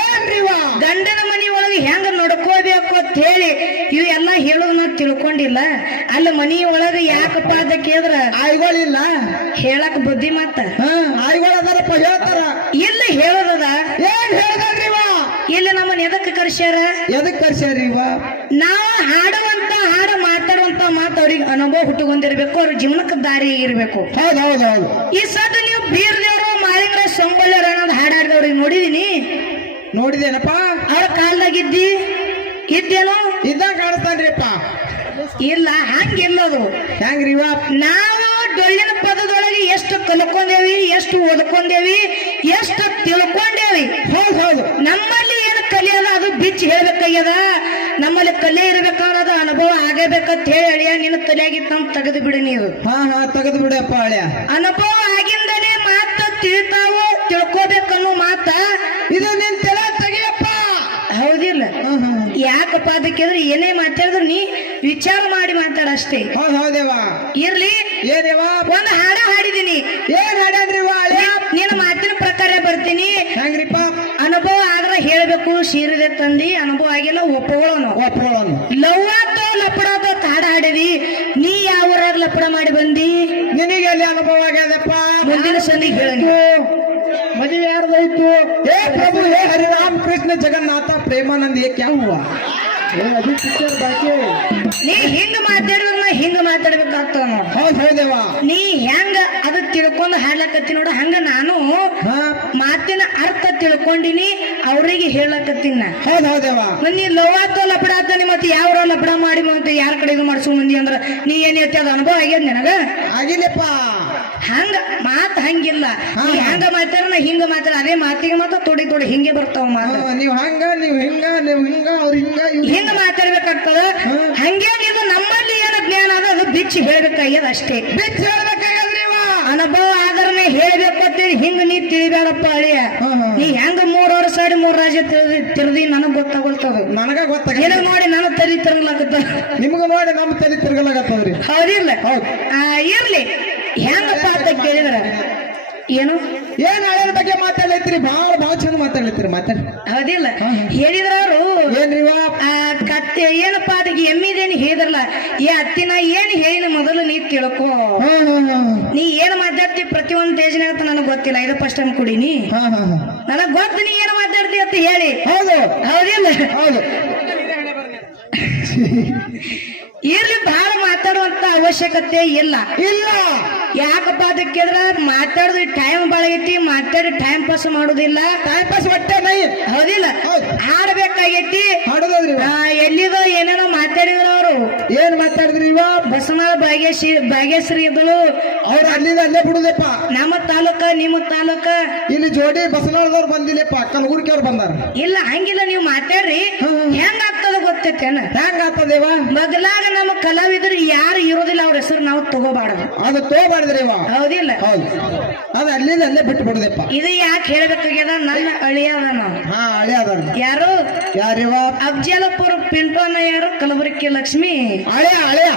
ಏನ್ರಿವ ಗಂಡನ ಮನಿ ಒಳಗೆ ಹೆಂಗ ನಡ್ಕೋಬೇಕು ಅಂತ ಹೇಳಿ ಇವೆಲ್ಲ ಹೇಳೋದು ನಾ ತಿಳ್ಕೊಂಡಿಲ್ಲ. ಅಲ್ಲಿ ಮನಿ ಒಳಗೆ ಯಾಕಪ್ಪ ಅಂತ ಕೇಳಿದ್ರ ಆಯ್ಗಳಿಲ್ಲ ಹೇಳಕ್ ಬುದ್ಧಿ ಮತ್ತ ಆಯ್ಗಳು ಅದಾರಪ್ಪ ಹೇಳ್ತಾರ. ಇಲ್ಲಿ ಹೇಳೋದದ. ಏನ್ ಹೇಳ್ದಲ್ರಿವ? ಇಲ್ಲಿ ನಮ್ಮನ್ನ ಎದಕ್ ಕರ್ಸ್ಯಾರ? ಎದಕ್ ಕರ್ಸ್ಯಾರಿ ಇವ? ನಾವು ಹಾಡುವಂತ ಹಾಡು ಮಾತಾಡುವಂತ ಮಾತು ಅವ್ರಿಗೆ ಅನುಭವ ಹುಟ್ಟುಕೊಂಡಿರ್ಬೇಕು, ಅವ್ರ ಜೀವನಕ್ಕೆ ದಾರಿ ಇರ್ಬೇಕು. ಹೌದು ಈ ಸದ್ ನೀವು ಬೀರ್ದೇವ್ರು ಮಾಳಿಂಗ್ರ ಸೊಂಬಲ್ಯವ್ರ ಅನ್ನೋದು ಹಾಡಾಡ್ದವ್ರಿಗೆ ನೋಡಿದೀನಿ. ನೋಡಿದೇನಪ್ಪ? ಅವ್ರ ಕಾಲ್ದಾಗಿದ್ದಿ ಇದ್ದೇನೋ ಇದ್ದಂಗ ಕಾಣಿಸ್ತಾನ್ರಿಪ್ಪ. ಇಲ್ಲ ಹಂಗಿಲ್ಲದು. ಹೆಂಗ್ರಿವ? ನಾವು ಡೊಳ್ಳಿನ ಪದದೊಳಗೆ ಎಷ್ಟು ಕಲ್ಕೊಂಡೇವಿ, ಎಷ್ಟು ಓದ್ಕೊಂಡೇವಿ, ಎಷ್ಟು ತಿಳ್ಕೊಂಡೇವಿ. ಹೌದು ನಮ್ಮಲ್ಲಿ ಏನು ಕಲಿಯದ ಅದು ಬಿಚ್ಚಿ ಹೇಳ್ಬೇಕಾಗ್ಯದ. ನಮ್ಮಲ್ಲಿ ಕಲೆ ಇರ್ಬೇಕಾದ ಅನುಭವ ಆಗಬೇಕಂತ ಹೇಳಿ ಅಳಿಯ ನಿನ್ನ ತಲೆಯಾಗಿತ್ತು ನಮ್ ತೆಗೆದು ಬಿಡಿ ನೀವು. ತೆಗೆದು ಬಿಡಪ್ಪ ಹಳ್ಯ. ಅನುಭವ ಆಗಿಂದಲೇ ಮಾತ ತಿಳಿತಾವೋ ತಿಳ್ಕೋಬೇಕನ್ನೋ ಮಾತ ಇದು ನಿನ್ ತಲೆ ತೆಗಿಯಪ್ಪ. ಹೌದಿಲ್ಲ? ಯಾಕಪ್ಪ ಅದಕ್ಕಿದ್ರೆ ಏನೇ ಮಾತಾಡಿದ್ರು ನೀ ವಿಚಾರ ಮಾಡಿ ಮಾತಾಡಷ್ಟೇ. ಹೌದೇವ. ಇರ್ಲಿ ಏನೇವ? ಒಂದು ಹಾಡ ಹಾಡಿದೀನಿ. ಏನ್ ಹಾಡಂದ್ರಿವ ಹಳ್ಯ? ನಿನ್ನ ಮಾತಿನ ಪ್ರಕಾರ ಬರ್ತೀನಿ. ಹೆಂಗ್ರಿಪ್ಪ? ಅನುಭವ ಆದ್ರೆ ಹೇಳ್ಬೇಕು. ಸೀರೆ ತಂದಿ ಅನುಭವ ಆಗಿಲ್ಲ ಒಪ್ಪಗಳನು ಲವ್ವಾತೋ ಲಪಡಾತೋ ಹಾಡ ಹಾಡಿದಿ. ನೀ ಯಾವ ಊರಾಗ ಲಪಡ ಮಾಡಿ ಬಂದಿ? ನಿನಗೆ ಅಲ್ಲಿ ಅನುಭವ ಆಗ್ಯದಪ್ಪ. ಮುಂದಿನ ಸಂದಿಗೆ ಹೇಳ. ಮದುವೆ ಯಾರ್ದಾಯ್ತು? ಹೇ ಪ್ರಭು, ಹೇ ಹರಿರಾಮ್ ಕೃಷ್ಣ ಜಗನ್ನಾಥ ಪ್ರೇಮಾನಂದ ಕ್ಯಾ ಹುವಾ? ಅದು ಪಿಕ್ಚರ್ ಬಾಕಿ. ನೀ ಹಿಂಗ ಮಾತಾಡಿದ್ರ ನಾ ಹಿಂಗ ಮಾತಾಡ್ಬೇಕಾಗ್ತದ ನೋಡ. ಹೌದೇವ. ನೀ ಹೆಂಗ ಅದ ತಿಳ್ಕೊಂಡ್ ಹಾಡ್ಲಕತ್ತಿ ನೋಡ, ಹಂಗ ನಾನು ಮಾತಿನ ಅರ್ಥ ತಿಳ್ಕೊಂಡಿನಿ, ಅವ್ರಿಗೆ ಹೇಳಕತ್ತೀನಿ. ಹೌದೇವ. ನೀ ಲವಾತೋ ಲಪಡ ಆತಾನಿ ಮತ್ತೆ ಯಾವ ಲಪಡ ಮಾಡಿ ಮತ್ತೆ ಯಾರ ಕಡೆ ಇದು ಮಾಡ್ಸೋ ಮಂದಿ ಅಂದ್ರ ನೀ ಏನ್ ಹೇಳ್ತಿ? ಅದ ಅನುಭವ ಆಗ್ಯದ ನಿನಗ? ಆಗಿಲ್ಲಪ್ಪ. ಹಂಗ ಮಾತ್ ಹಂಗಿಲ್ಲ. ನೀ ಹಂಗ ಮಾತಾಡ ನಾ ಹಿಂಗ ಮಾತಾಡ, ಅದೇ ಮಾತಿಗೆ ಮಾತ್ರ ತೊಡಿ ಹಿಂಗೆ ಬರ್ತಾವ ಮಾತು. ನೀವ್ ಹಂಗ ನೀವ್ ಹಿಂಗ ಅವ್ರ ಹಿಂಗ ಮಾತಾಡ್ಬೇಕಾಗ್ತದ. ಹಂಗೇನಿದು ನಮ್ಮಲ್ಲಿ ಏನ ಜ್ಞಾನ ಅದ ಅದು ಬಿಚ್ಚಿ ಹೇಳ್ಬೇಕಾಗ್ಯದ ಅಷ್ಟೇ. ಬಿಚ್ಚಿ ಹೇಳ್ಬೇಕಾಗ್ಯದ್ರಿವ. ಅನುಭವ ಆದ್ರೆ ಹೇಳ್ಬೇಕು ಅಂತೇಳಿ ಹಿಂಗ ನೀ ತಿಳಿಬೇಡಪ್ಪ ಅಳಿಯ. ನೀ ಹೆಂಗ 3 ವರ್ಷ ಆಡಿ 3 ರಾಜ್ಯ ತಿರ್ದಿ ನನಗ್ ಗೊತ್ತಾಗೋಲ್ತದ. ನನಗ ಗೊತ್ತಾಗ ನೋಡಿ ನಾನು ತರಿ ತಿರ್ಗಲಾಕತ್ತ. ನಿಮ್ಗ ನೋಡಿ ನಮ್ ತಲೆ ತಿರ್ಗಲಾಗತ್ತದ್ರಿ. ಹೌದಿಲ್ಲ? ಇರ್ಲಿ. ಹೆಂಗಪ್ಪ ಅಂತ ಕೇಳಿದ್ರ ಏನು ಏನ್ ಹಳೆಯ ಬಗ್ಗೆ ಮಾತಾಡ್ಲೈತ್ರಿ? ಬಾಳ ಚಂದ ಮಾತಾಡ್ಲೈತ್ರಿ. ಮಾತಾಡಿ. ಹೌದಿಲ್ಲ? ಹೇಳಿದ್ರ ಅವರು ಏನ್ರಿವ? ಕತ್ತೆ ಏನಪ್ಪಾ ಅದಕ್ಕೆ ಎಮ್ಮಿದೇನು ಹೇಳಿದ್ರಲ್ಲ, ಈ ಅತ್ತಿನ ಏನ್ ಹೇಳಿನ ಮೊದಲು ನೀ ತಿಳ್ಕೊ. ನೀ ಏನ್ ಮಾತಾಡ್ತಿ ಪ್ರತಿಯೊಂದು ತೇಜನಾಗತ್ತ ನನಗ್ ಗೊತ್ತಿಲ್ಲ. ಇದು ಫಸ್ಟ್ ಟೈಮ್ ಕುಡೀನಿ. ನನಗ್ ಗೊತ್ತು ನೀ ಏನ್ ಮಾತಾಡ್ತಿ ಅಂತ ಹೇಳಿ. ಹೌದಿಲ್ಲ? ಇರ್ಲಿ, ಬಹಳ ಮಾತಾಡುವಂತ ಅವಶ್ಯಕತೆ ಇಲ್ಲ. ಯಾಕಪ್ಪ ಅದಕ್ಕೆ ಮಾತಾಡಿದ್ರೆ ಟೈಮ್ ಬಾಳಗೈತಿ. ಮಾತಾಡಿ ಟೈಮ್ ಪಾಸ್ ಮಾಡುದಿಲ್ಲ. ಟೈಮ್ ಪಾಸ್ ಒಟ್ಟೆ ನೈ. ಹೌದಿಲ್ಲ? ಹಾಡಬೇಕಾಗೈತಿ. ಎಲ್ಲಿದೋ ಏನೇನೋ ಮಾತಾಡಿದ್ರು ಅವರು. ಏನ್ ಮಾತಾಡಿದ್ರಿ ಇವ? ಬಸವನಾಳ ಭಾಗ್ಯಶ್ರೀ ಇದ್ದಳು. ಅವ್ರ ಅಲ್ಲಿಂದ ಅಲ್ಲೇ ಬಿಡುದಪ್ಪ. ನಮ್ಮ ತಾಲೂಕ ನಿಮ್ಮ ತಾಲೂಕ ಇಲ್ಲಿ ಜೋಡಿ ಬಸನಾಳದವ್ರು ಬಂದಿಲ್ಲಪ್ಪ, ಕಲಬುರ್ಗಿ ಅವ್ರು ಬಂದಾರ. ಇಲ್ಲ ಹಂಗಿಲ್ಲ ನೀವು ಮಾತಾಡ್ರಿ. ಹೆಂಗ ಆಗ್ತದ ಗೊತ್ತೈತೇನ? ಹೆಂಗ ಆತದೇವ? ಮೊದಲಾಗ ನಮ್ಮ ಕಲಾವಿದರು ಯಾರು ಇರೋದಿಲ್ಲ ಅವ್ರ ಹೆಸರು ನಾವು ತಗೋಬಾರ್ದು. ಅದು ತೋಬಾರ್ದ್ರಿವ. ಹೌದಿಲ್ಲ? ಹೌದು, ಅದು ಅಲ್ಲಿಂದ ಅಲ್ಲೇ ಬಿಟ್ಟು ಬಿಡುದಪ್ಪ. ಇದು ಯಾಕೆ ಹೇಳ್ಬೇಕಾಗ್ಯದ? ನನ್ನ ಅಳಿಯದ ನಾವು. ಹಾ, ಹಳೆ ಅದಾರ. ಯಾರು? ಯಾರಿವ? ಅಫ್ಜಲಪುರ ಪಿಂಟೋನ ಯಾರು? ಕಲಬುರಗಿ ಲಕ್ಷ್ಮಿ ಹಳೆಯ ಹಳೆಯ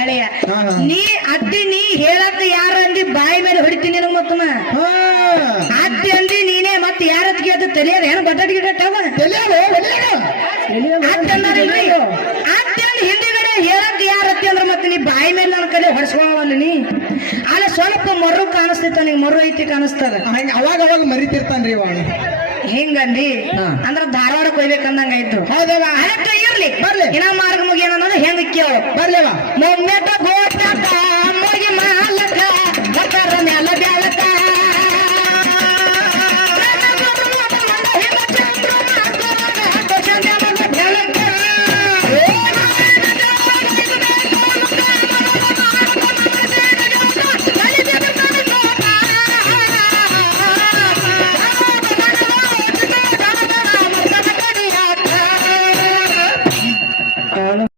ಅಳಿಯ. ಹಾ, ಹಾ. ನೀ ಅತ್ತಿ ನೀ ಹೇಳತ್ತ ಯಾರ ಅಂದಿ ಬಾಯಿ ಮೇಲೆ ಹೊಡಿತೀನಿ ನಿನಗ್ ಮತ್ತನ. ಹಾ, ಅತ್ತಿ ಅಂದಿ ನೀನೇ ಮತ್ತೆ ಯಾರತ್ತಿಗೆ ಅದು ತಲೆಯದ ಏನು ಬಟಾಟಿಗೆ ಕಟ್ಟವ ಅತ್ತಿ ಅಂದ್ ಹಿಂದಿಗಡೆ ಹೇಳಕ್ ಯಾರತ್ತಿ ಅಂದ್ರ ಮತ್ತೆ ನೀ ಬಾಯಿ ಮೇಲೆ ನನ್ನ ಕಲೆ ಹೊಡ್ಸ್ಕೊಳವಲ್ಲ ನೀ. ಅಲ್ಲ ಸ್ವಲ್ಪ ಮರು ಕಾಣಿಸ್ತೈತ, ನೀ ಮರು ಐತಿ ಕಾಣಿಸ್ತದ. ಹಂಗ ಅವಾಗ ಅವಾಗ ಮರಿತಿರ್ತಾನ್ರಿ ಇವ. ಹಿಂಗಂದಿ ಅಂದ್ರ ಧಾರವಾಡಕ್ಕೆ ಹೋಗ್ಬೇಕಂದಂಗ ಆಯ್ತು. ಹೌದವ? ಅದಕ್ಕ ಇರ್ಲಿ ಬರ್ಲಿ. ಇನ್ನ ಮಾರ್ಗ ಮುಗಿಯನ ಅನ್ನೋದು ಹೆಂಗ ಕೇಳು. ಬರ್ಲೇವ? ಮೊಮ್ಮೆಟ ಗೋಟ